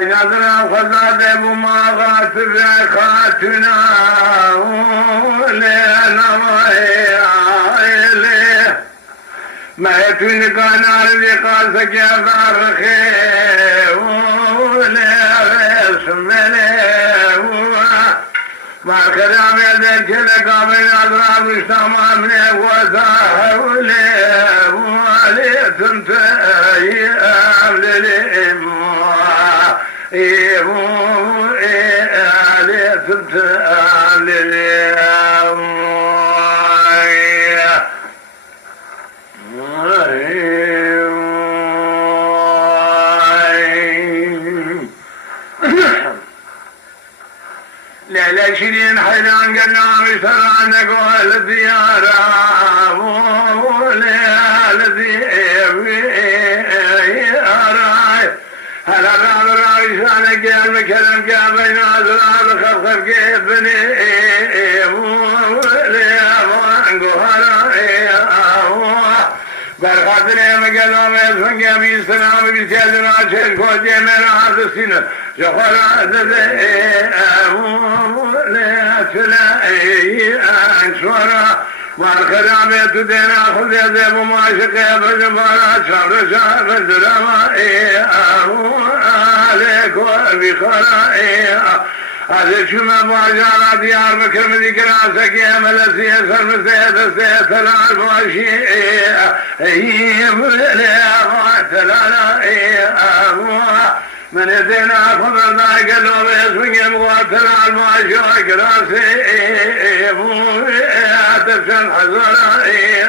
بيضنا خزاد بماغات بخاتنا ولينا وإليه ما يتوين كان عرضي قاسك يا بارخي وليه سمليه ما كرام يدك لك من أضراب السماء من وزاه وليه وليه تنتهي أملي لا شيرين حيران قلنا مشتران نقول الزيارة ولا الذي هلا راوي شانك يا المكلم كابين أزرار خفخف كيف بني وليا وانقهر برخاتني مقلوم يسفن قبي السلام بسيادنا شير كوجي من عرض السنة شخر عزده وليا سلائي أنشورا والخرابة تدين أخذ يذيب معشق بجبارا شعر شعر الدراما عليك وبخرائي هذا شما بواجارة ديار بكر مذكر عسك يا ملسي يسر مسيد السيد العرب وشيء وليا واتلالا من يدينا خبر ذاك اللوم يسوي مقاتل المعشوق راسي تفشل حزرائي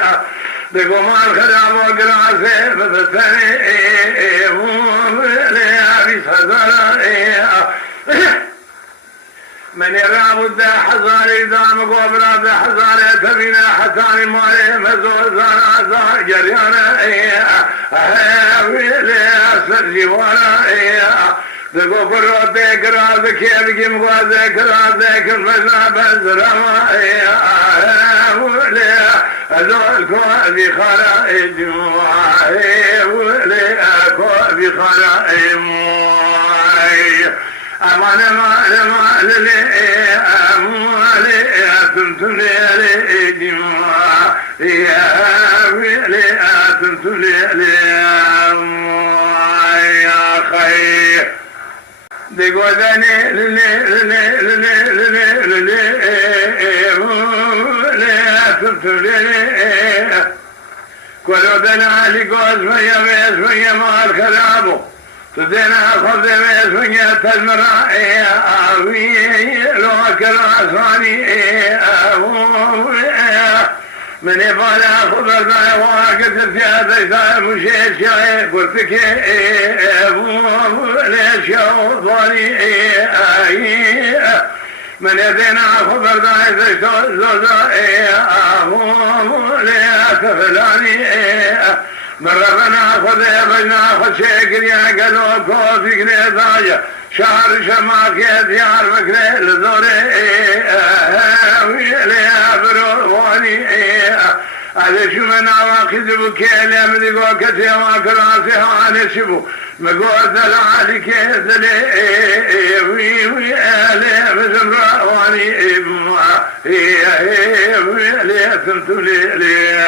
بقمار خدام وقراسي بفتني وليا بيس حزرائي من يراب الدا حزاري دام قبرا دا حزاري تبينا حساني مالي مزور زارا جريانا ويليا سرجي وانا دقو برو ديكرا ذكير كم قوى ذكرا ذكر مزاب الزرما ويليا ذول كوى بخارا اجمعي ويليا كوى بخارا اجمعي أمان ما للي أموالي أتمتلي لإجماعي أويلي أتمتلي لأموالي يا خير دقودني للي أتمتلي كلو دنا لقوز فيا ما الخلابو تدينا خذ بيسوية المرائي لو كراساني من يبالا خبر ما واقف في هذا الزائم وشيشي قلتك ليش يوضاني من يدينا خبر ما زوزائي ليش فلاني مربنا خذ بنا خشيك يا قلو كوفي قريضايا شهر شماك يا ديار مكري لذوري ويليا برواني هذا شو من عواقد بكيلي مذيقو كتي وكراسي وعلي شبو مقوة العالي كيثلي ويلي بزمرواني ويلي تمتلي لي